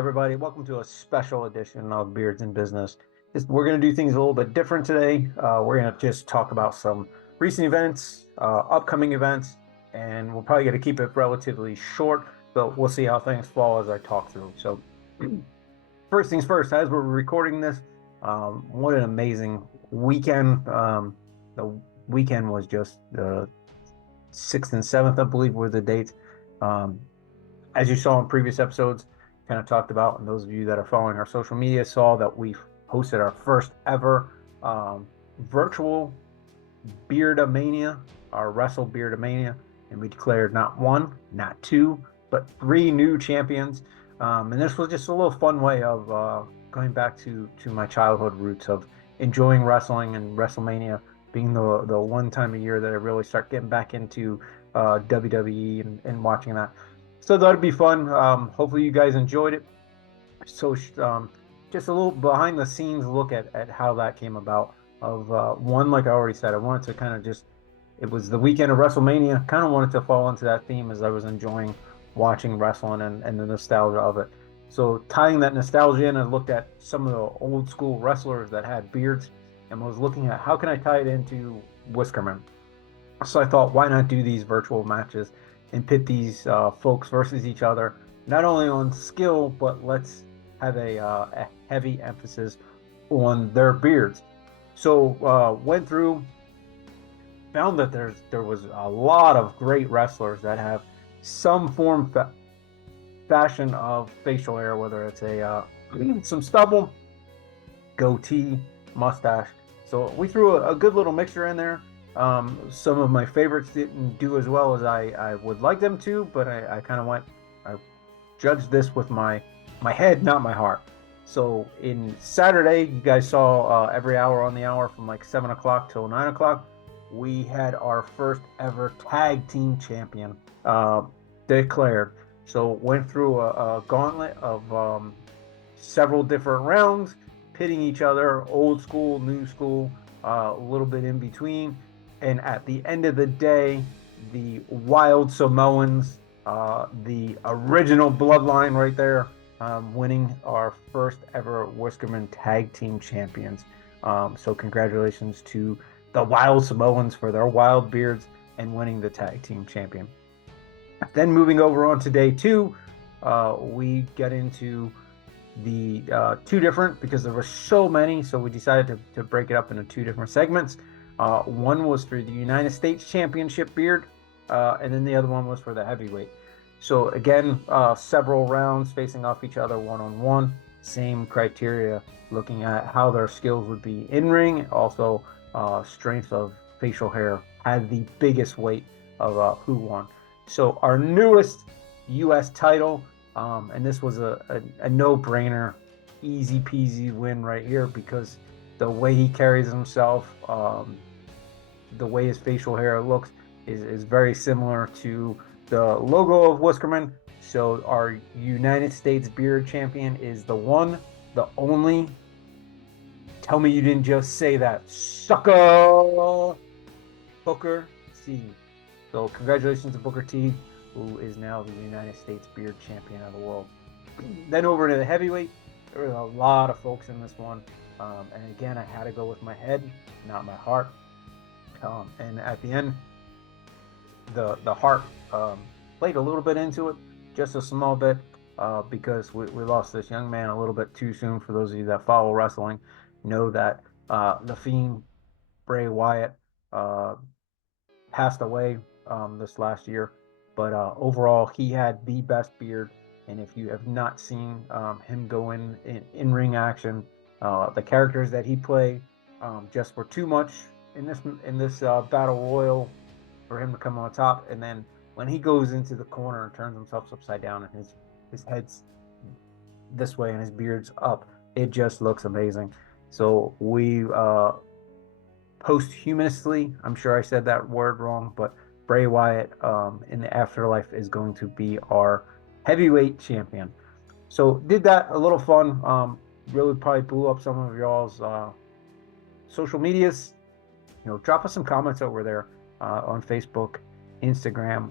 everybody. Welcome to a special edition of Beards in Business. We're going to do things a little bit different today. We're going to just talk about some recent events, upcoming events, and we're probably going to keep it relatively short, but we'll see how things fall as I talk through. So first things first, as we're recording this, what an amazing weekend. The weekend was just the 6th and 7th, I believe, were the dates. As you saw in previous episodes, kind of talked about, and those of you that are following our social media saw that we hosted our first ever virtual Beard Mania, our Wrestle Beard Mania, and we declared not one, not two, but 3 new champions. And this was just a little fun way of going back to my childhood roots of enjoying wrestling, and Wrestlemania being the one time a year that I really start getting back into WWE and watching that. So that'd be fun. Hopefully you guys enjoyed it. So just a little behind the scenes look at how that came about. One, like I already said, I wanted to kind of it was the weekend of WrestleMania. Kind of wanted to fall into that theme as I was enjoying watching wrestling and the nostalgia of it. So tying that nostalgia in, I looked at some of the old school wrestlers that had beards and was looking at how can I tie it into Whiskerman. So I thought, why not do these virtual matches and pit these folks versus each other, not only on skill, but let's have a heavy emphasis on their beards. So went through, found that there was a lot of great wrestlers that have some form fashion of facial hair, whether it's some stubble, goatee, mustache. So we threw a good little mixture in there. Some of my favorites didn't do as well as I would like them to, but I kind of I judged this with my head, not my heart. So in Saturday, you guys saw every hour on the hour from like 7 o'clock till 9 o'clock, we had our first ever tag team champion declared. So went through a gauntlet of several different rounds, pitting each other, old school, new school, a little bit in between. And at the end of the day, the Wild Samoans, the original bloodline right there, winning our first ever Whiskerman Tag Team Champions. So congratulations to the Wild Samoans for their wild beards and winning the Tag Team Champion. Then moving over on to day 2, we get into the 2 different, because there were so many, so we decided to break it up into 2 different segments. One was for the United States Championship beard, and then the other one was for the heavyweight. So again, several rounds facing off each other one-on-one, same criteria, looking at how their skills would be in ring, also strength of facial hair had the biggest weight of who won. So our newest U.S. title, and this was a no-brainer, easy peasy win right here, because the way he carries himself, the way his facial hair looks is very similar to the logo of Whiskerman. So our United States Beard Champion is the one, the only. Tell me you didn't just say that, sucker! Booker T. So congratulations to Booker T, who is now the United States Beard Champion of the world. Then over to the heavyweight, there were a lot of folks in this one. And again, I had to go with my head, not my heart. And at the end, the heart played a little bit into it, just a small bit, because we lost this young man a little bit too soon. For those of you that follow wrestling, know that the Fiend, Bray Wyatt, passed away this last year. But overall, he had the best beard. And if you have not seen him go in ring action, the characters that he played just were too much in this battle royal for him to come on top. And then when he goes into the corner and turns himself upside down and his head's this way and his beard's up, it just looks amazing. So we posthumously, I'm sure I said that word wrong, but Bray Wyatt in the afterlife is going to be our heavyweight champion. So did that, a little fun. Really probably blew up some of y'all's social medias. Drop us some comments over there on Facebook, Instagram,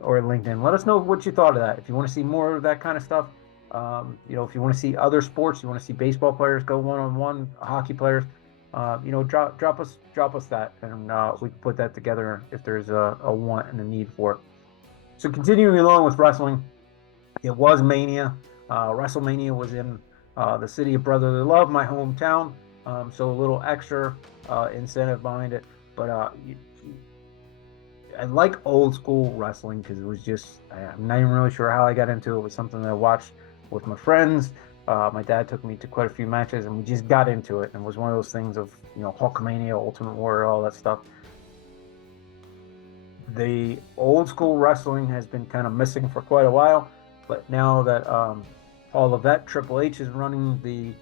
or LinkedIn. Let us know what you thought of that. If you want to see more of that kind of stuff, If you want to see other sports, you want to see baseball players go one-on-one, hockey players, drop us that, and we can put that together if there's a want and a need for it. So continuing along with wrestling, it was Mania. Wrestlemania was in the city of brotherly love, my hometown. So a little extra incentive behind it. But I like old school wrestling because it was just, I'm not even really sure how I got into it. It was something that I watched with my friends. My dad took me to quite a few matches and we just got into it. And it was one of those things of, Hulkamania, Ultimate Warrior, all that stuff. The old school wrestling has been kind of missing for quite a while. But now that Paul Levesque, Triple H, is running the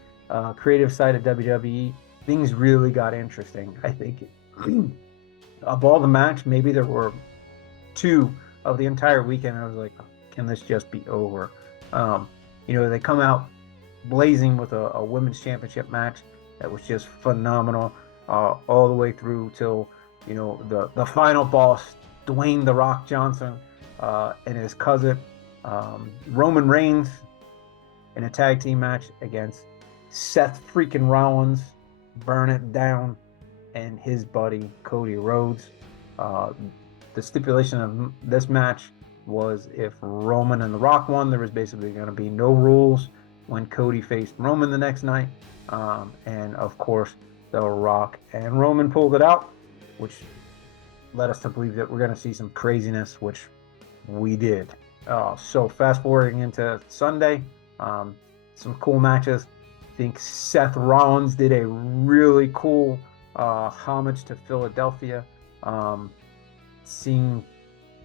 creative side of WWE, things really got interesting. I think of all the match, maybe there were two of the entire weekend. I was like, can this just be over? They come out blazing with a women's championship match that was just phenomenal, all the way through till the final boss, Dwayne "The Rock" Johnson, and his cousin Roman Reigns in a tag team match against Seth freaking Rollins, Burn It Down, and his buddy Cody Rhodes. The stipulation of this match was if Roman and The Rock won, there was basically going to be no rules when Cody faced Roman the next night. And of course, The Rock and Roman pulled it out, which led us to believe that we're going to see some craziness, which we did. So fast forwarding into Sunday, some cool matches. I think Seth Rollins did a really cool homage to Philadelphia. Seeing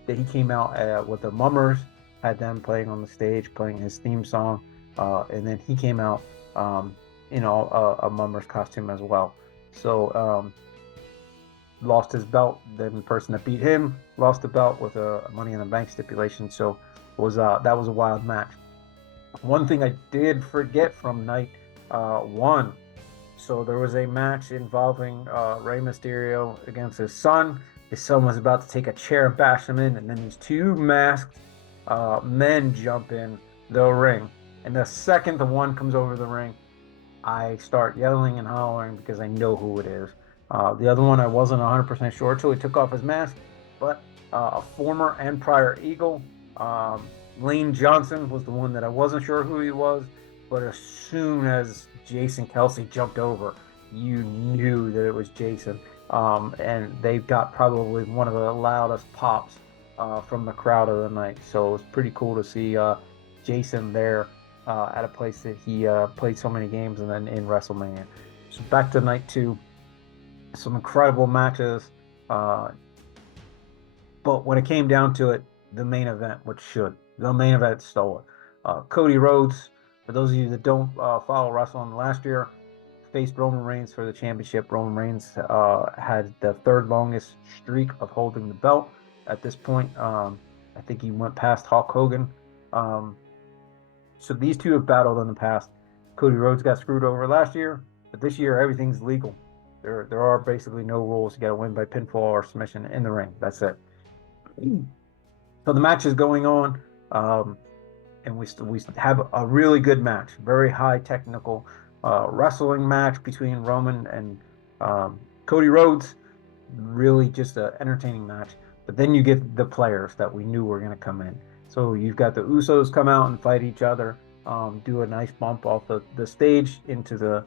that he came out with the Mummers, had them playing on the stage, playing his theme song, and then he came out in a Mummers costume as well. So lost his belt. Then the person that beat him lost the belt with a Money in the Bank stipulation. So that was a wild match. One thing I did forget from night one. So there was a match involving Rey Mysterio against his son. His son was about to take a chair and bash him in, and then these two masked men jump in the ring. And the second the one comes over the ring, I start yelling and hollering because I know who it is. The other one I wasn't 100% sure until he took off his mask, but a former and prior Eagle, Lane Johnson, was the one that I wasn't sure who he was. But as soon as Jason Kelsey jumped over, you knew that it was Jason. And they got probably one of the loudest pops from the crowd of the night. So it was pretty cool to see Jason there at a place that he played so many games and then in WrestleMania. So back to night two, some incredible matches. But when it came down to it, the main event, the main event stole it. Cody Rhodes, for those of you that don't follow wrestling, last year faced Roman Reigns for the championship. Roman Reigns had the third longest streak of holding the belt at this point. I think he went past Hulk Hogan. So these two have battled in the past. Cody Rhodes got screwed over last year, but this year everything's legal. There are basically no rules. You got to win by pinfall or submission in the ring. That's it. So the match is going on, and we have a really good match, very high technical wrestling match between Roman and Cody Rhodes. Really just an entertaining match. But then you get the players that we knew were going to come in. So you've got the Usos come out and fight each other, do a nice bump off the stage into the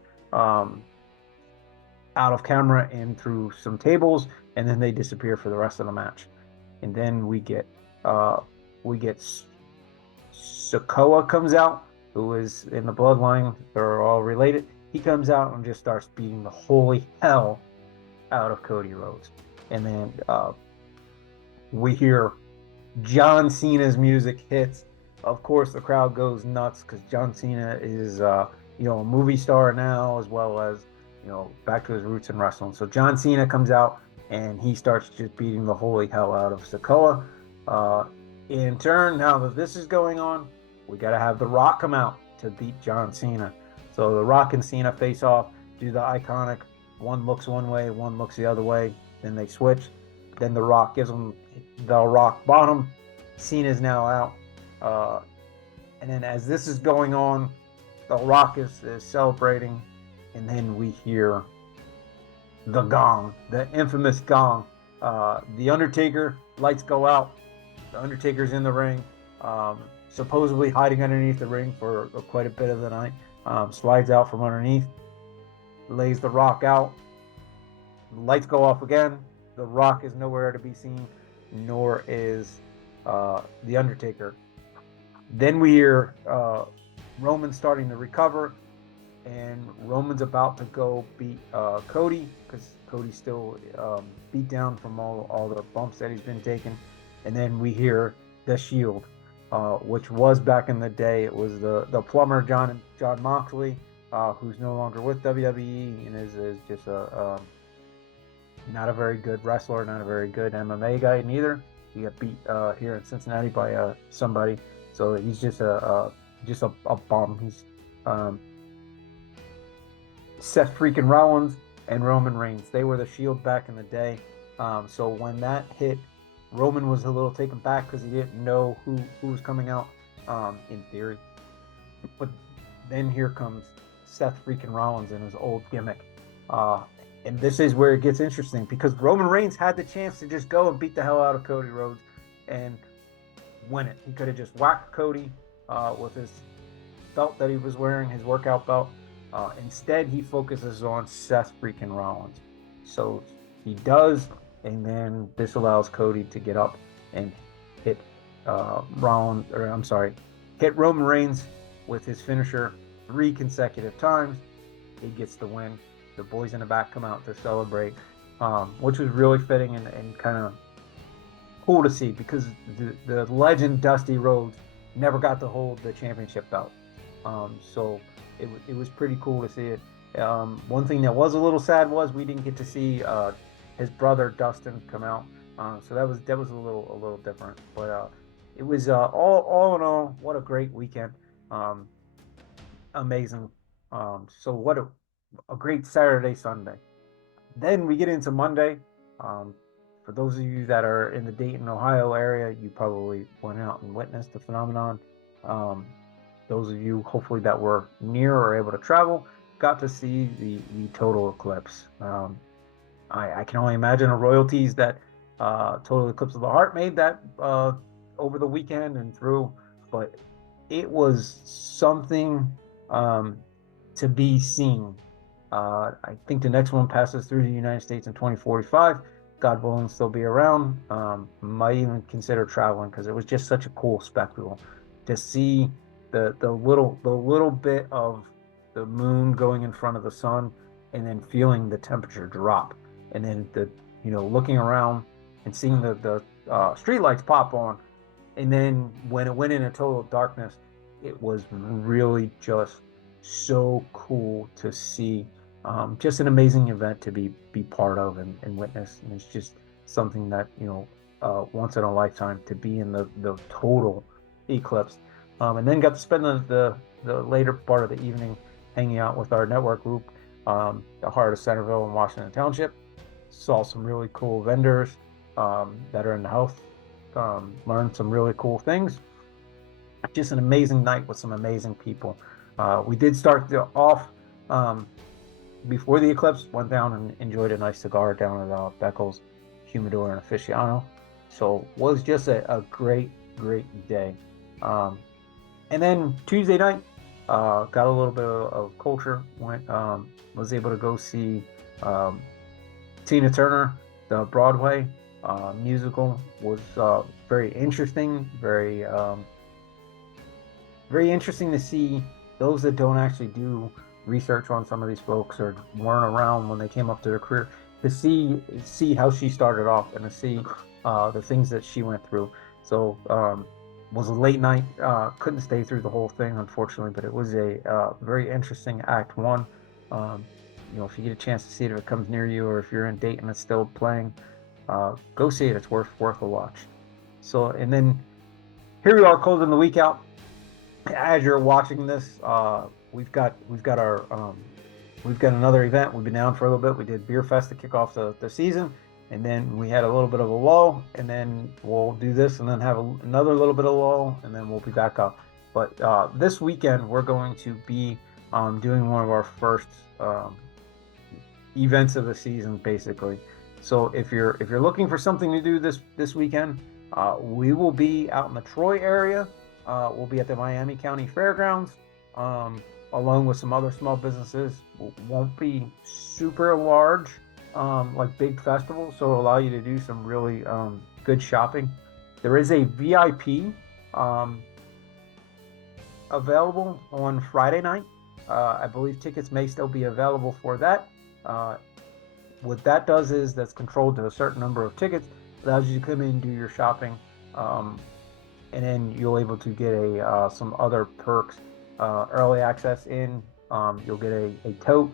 out of camera and through some tables, and then they disappear for the rest of the match. And then we get Sikoa comes out, who is in the bloodline. They're all related. He comes out and just starts beating the holy hell out of Cody Rhodes. And then we hear John Cena's music hits. Of course, the crowd goes nuts because John Cena is a movie star now, as well as back to his roots in wrestling. So John Cena comes out and he starts just beating the holy hell out of Sikoa. In turn, now that this is going on, we got to have The Rock come out to beat John Cena. So The Rock and Cena face off, do the iconic one looks one way, one looks the other way, then they switch. Then The Rock gives them the rock bottom. Cena's now out. And then as this is going on, The Rock is celebrating, and then we hear the gong, the infamous gong. The Undertaker, lights go out. The Undertaker's in the ring, supposedly hiding underneath the ring for quite a bit of the night. Slides out from underneath, lays The Rock out. Lights go off again. The Rock is nowhere to be seen, nor is the Undertaker. Then we hear Roman starting to recover, and Roman's about to go beat Cody, because Cody's still beat down from all the bumps that he's been taking. And then we hear the Shield, which was back in the day. It was the plumber John Moxley, who's no longer with WWE and is just not a very good wrestler, not a very good MMA guy neither. He got beat here in Cincinnati by somebody, so he's just a bum. He's Seth freaking Rollins and Roman Reigns. They were the Shield back in the day. So when that hit, Roman was a little taken back because he didn't know who was coming out, in theory. But then here comes Seth freaking Rollins and his old gimmick. And this is where it gets interesting, because Roman Reigns had the chance to just go and beat the hell out of Cody Rhodes and win it. He could have just whacked Cody with his belt that he was wearing, his workout belt. Instead, he focuses on Seth freaking Rollins. So he does, and then this allows Cody to get up and hit Roman Reigns with his finisher 3 consecutive times. He gets the win. The boys in the back come out to celebrate, which was really fitting and kind of cool to see, because the legend Dusty Rhodes never got to hold the championship belt. So it was pretty cool to see it. One thing that was a little sad was we didn't get to see his brother Dustin come out. So that was a little different. But it was all in all, what a great weekend. Amazing. So what a great Saturday, Sunday. Then we get into Monday. For those of you that are in the Dayton, Ohio area, you probably went out and witnessed the phenomenon. Those of you, hopefully, that were near or able to travel, got to see the total eclipse. I can only imagine the royalties that Total Eclipse of the Heart made that over the weekend and through, but it was something to be seen. I think the next one passes through the United States in 2045. God willing, still be around. Might even consider traveling, because it was just such a cool spectacle to see the little bit of the moon going in front of the sun, and then feeling the temperature drop, and then looking around and seeing the street lights pop on, and then when it went into total darkness, it was really just so cool to see. Just an amazing event to be part of and witness, and it's just something that once in a lifetime to be in the total eclipse. And then got to spend the later part of the evening hanging out with our network group, the heart of Centerville and Washington Township. Saw some really cool vendors that are in the house. Learned some really cool things. Just an amazing night with some amazing people. We did start off before the eclipse, went down and enjoyed a nice cigar down at Beckels Humidor and Aficionado. So was just a great day. And then Tuesday night, got a little bit of culture. Was able to go see Tina Turner, the Broadway musical. Was very interesting, very interesting to see those that don't actually do research on some of these folks or weren't around when they came up to their career, to see how she started off and to see the things that she went through. So was a late night, couldn't stay through the whole thing, unfortunately, but it was a very interesting act one. If you get a chance to see it, if it comes near you, or if you're in Dayton and it's still playing, go see it. It's worth a watch. So, and then here we are closing the week out. As you're watching this, we've got another event. We've been down for a little bit. We did Beer Fest to kick off the season, and then we had a little bit of a lull, and then we'll do this, and then have another little bit of lull, and then we'll be back up. But this weekend we're going to be doing one of our first events of the season, basically. So if you're looking for something to do this weekend, we will be out in the Troy area. We'll be at the Miami County Fairgrounds, along with some other small businesses. Won't be super large, like big festivals, so it'll allow you to do some really good shopping. There is a VIP available on Friday night. I believe tickets may still be available for that. What that does is that's controlled to a certain number of tickets, allows you to come in and do your shopping, and then you'll able to get some other perks, early access in. You'll get a tote.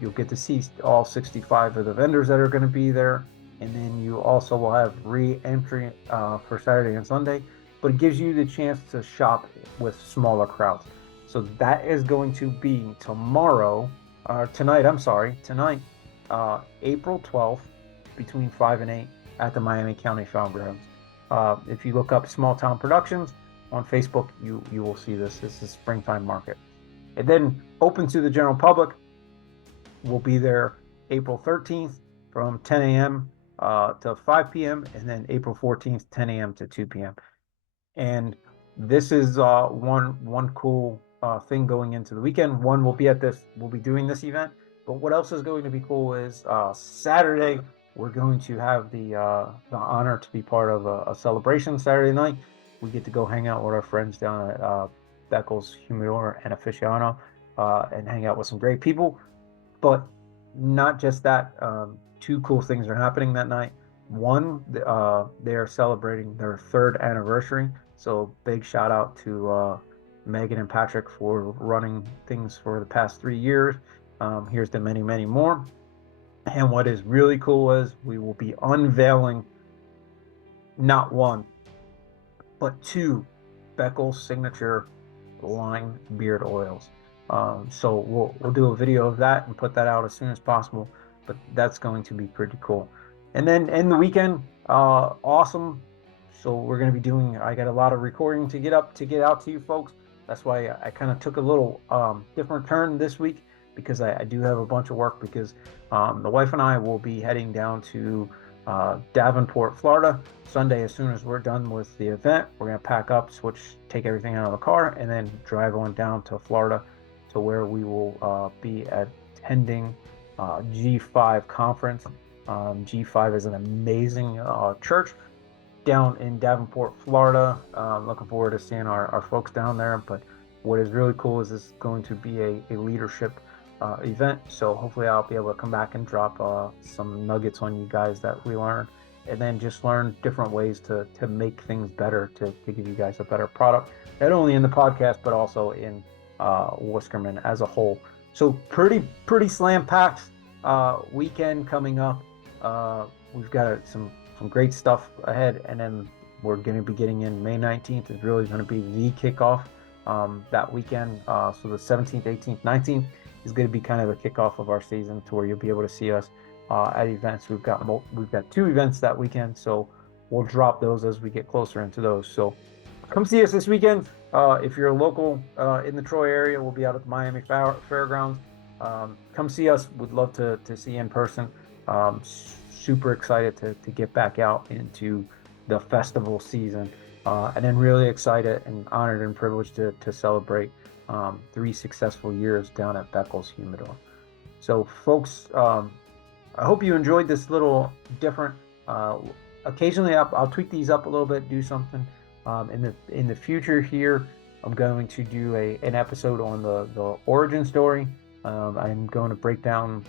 You'll get to see all 65 of the vendors that are going to be there, and then you also will have re-entry for Saturday and Sunday. But it gives you the chance to shop with smaller crowds. So that is going to be tonight, tonight, April 12th, between 5 and 8 at the Miami County Fairgrounds. If you look up Small Town Productions on Facebook, you will see this. This is Springtime Market. And then open to the general public. We'll be there April 13th from 10 a.m. To 5 p.m. and then April 14th, 10 a.m. to 2 p.m. And this is one cool thing going into the weekend. We'll be doing this event. But what else is going to be cool is Saturday, we're going to have the honor to be part of a celebration Saturday night. We get to go hang out with our friends down at Beckels Humidor and Aficionado and hang out with some great people. But not just that, two cool things are happening that night. One, they are celebrating their 3rd anniversary. So big shout out to Megan and Patrick for running things for the past 3 years. Here's to many, many more. And what is really cool is we will be unveiling not one, but 2 Beckels signature line beard oils. So we'll do a video of that and put that out as soon as possible. But that's going to be pretty cool. And then in the weekend, awesome. So we're going to be I got a lot of recording to get out to you folks. That's why I kind of took a little different turn this week, because I do have a bunch of work, because the wife and I will be heading down to Davenport, Florida, Sunday. As soon as we're done with the event, we're going to pack up, take everything out of the car, and then drive on down to Florida to where we will be attending G5 conference. G5 is an amazing church down in Davenport, Florida. Looking forward to seeing our folks down there. But what is really cool is this is going to be a leadership event. So hopefully I'll be able to come back and drop some nuggets on you guys that we learned, and then just learn different ways to make things better, to give you guys a better product, not only in the podcast, but also in Whiskerman as a whole. So pretty slam-packed weekend coming up. We've got some great stuff ahead, and then we're going to be getting in May 19th is really going to be the kickoff that weekend. So the 17th, 18th, 19th is going to be kind of the kickoff of our season, to where you'll be able to see us at events. We've got 2 events that weekend, so we'll drop those as we get closer into those. So come see us this weekend. If you're local in the Troy area, we'll be out at the Miami Fairgrounds. Come see us. We'd love to see you in person. Super excited to get back out into the festival season, and then really excited and honored and privileged to celebrate 3 successful years down at Beckels Humidor. So folks, I hope you enjoyed this little different. Occasionally I'll tweak these up a little bit, do something. In the future here, I'm going to do an episode on the origin story. I'm going to break down.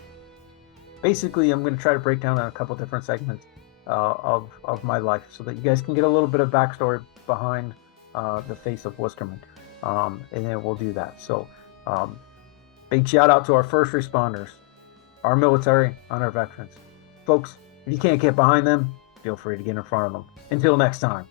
Basically, I'm going to try to break down a couple different segments of my life, so that you guys can get a little bit of backstory behind the face of Whiskerman, and then we'll do that. So, big shout out to our first responders, our military, and our veterans. Folks, if you can't get behind them, feel free to get in front of them. Until next time.